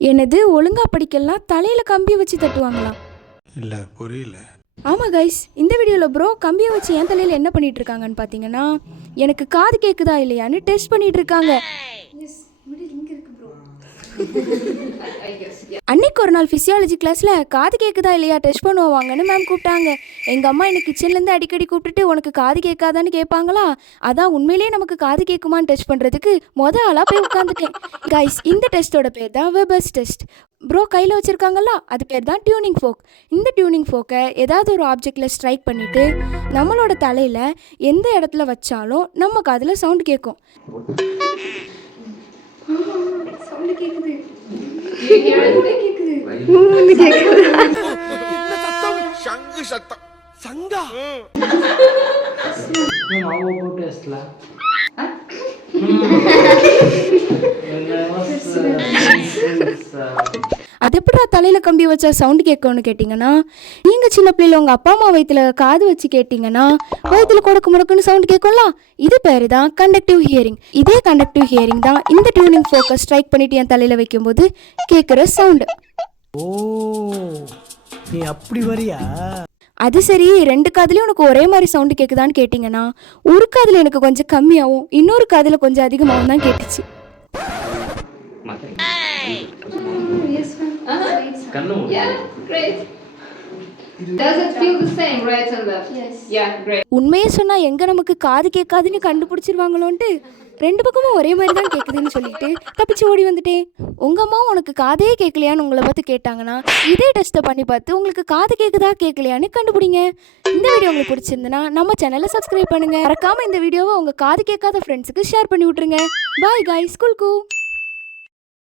என்னது ஒழுங்கா படிக்கலாம் தலையில கம்பி வச்சு தட்டுவாங்களாம்? இல்ல புரியல. ஆமாம் கைஸ், இந்த வீடியோவில் ப்ரோ கம்பியை வச்சு என் தலையில் என்ன பண்ணிட்டு இருக்காங்கன்னு பார்த்தீங்கன்னா, எனக்கு காது கேட்குதா இல்லையான்னு டெஸ்ட் பண்ணிட்டு இருக்காங்க. அன்னைக்கு ஒரு நாள் ஃபிசியாலஜி கிளாஸில் காது கேட்குதா இல்லையா டெஸ்ட் பண்ணுவாங்கன்னு மேம் கூப்பிட்டாங்க. எங்கள் அம்மா என்னை கிச்சன்லேருந்து அடிக்கடி கூப்பிட்டுட்டு உனக்கு காது கேட்காதான்னு கேட்பாங்களா, அதான் உண்மையிலேயே நமக்கு காது கேட்குமான்னு டெஸ்ட் பண்ணுறதுக்கு ஆளாக போய் உட்காந்துட்டேன். கைஸ், இந்த டெஸ்ட்டோட பேர் தான் வெபர்ஸ் டெஸ்ட். ப்ரோ கையில் வச்சுருக்காங்களா, அது பேர் தான் டியூனிங் ஃபோக். இந்த டியூனிங் ஃபோக்கை ஏதாவது ஒரு ஆப்ஜெக்டில் ஸ்ட்ரைக் பண்ணிவிட்டு நம்மளோட தலையில் எந்த இடத்துல வச்சாலும் நம்ம காதில் சவுண்டு கேட்கும். சவுண்டு கேட்குது. அது எப்படா தலையில் கம்பி வச்சா சவுண்டு கேட்கும்னு கேட்டிங்கன்னா, நீங்கள் சின்ன பிள்ளைல உங்கள் அப்பா அம்மா வயிற்றுல காது வச்சு கேட்டிங்கன்னா வயிற்றுல கொடுக்கு முடக்குன்னு சவுண்டு கேட்கும்லாம். இது பேர் தான் கண்டக்டிவ் ஹியரிங். இதே கண்டக்டிவ் ஹியரிங் தான் இந்த டியூனிங் ஃபோக்கஸ் ஸ்ட்ரைக் பண்ணிட்டு என் தலையில் வைக்கும்போது கேட்குற சவுண்டு. ஓ, நீ அப்படி வரியா? அது சரி, ரெண்டு காதுலையும் உனக்கு ஒரே மாதிரி சவுண்டு கேட்குதான்னு கேட்டிங்கன்னா, ஒரு காதில் எனக்கு கொஞ்சம் கம்மியாகவும் இன்னொரு காதில் கொஞ்சம் அதிகமாகவும் தான் கேட்டுச்சு. உண்மையே சொன்னா எங்க நமக்கு காது கேட்காதுன்னு கண்டுபிடிச்சிருவாங்களோன்ட்டு ரெண்டு பக்கமும் ஒரே மாதிரி தான் கேட்குதுன்னு சொல்லிட்டு தப்பிச்சு ஓடி வந்துட்டேன். உங்க அம்மா உனக்கு காதே கேட்கலையான்னு உங்களை பார்த்து கேட்டாங்கன்னா இதே டெஸ்ட்டை பண்ணி பார்த்து உங்களுக்கு காது கேட்குதா கேட்கலையான்னு கண்டுபிடிங்க. இந்த வீடியோ உங்களுக்கு பிடிச்சிருந்துன்னா நம்ம சேனலை சப்ஸ்கிரைப் பண்ணுங்க. மறக்காம இந்த வீடியோவை உங்க காது கேட்காத ஃப்ரெண்ட்ஸுக்கு ஷேர் பண்ணி விட்டுருங்க. பாய் காய்ஸ், ஸ்கூல் கூ.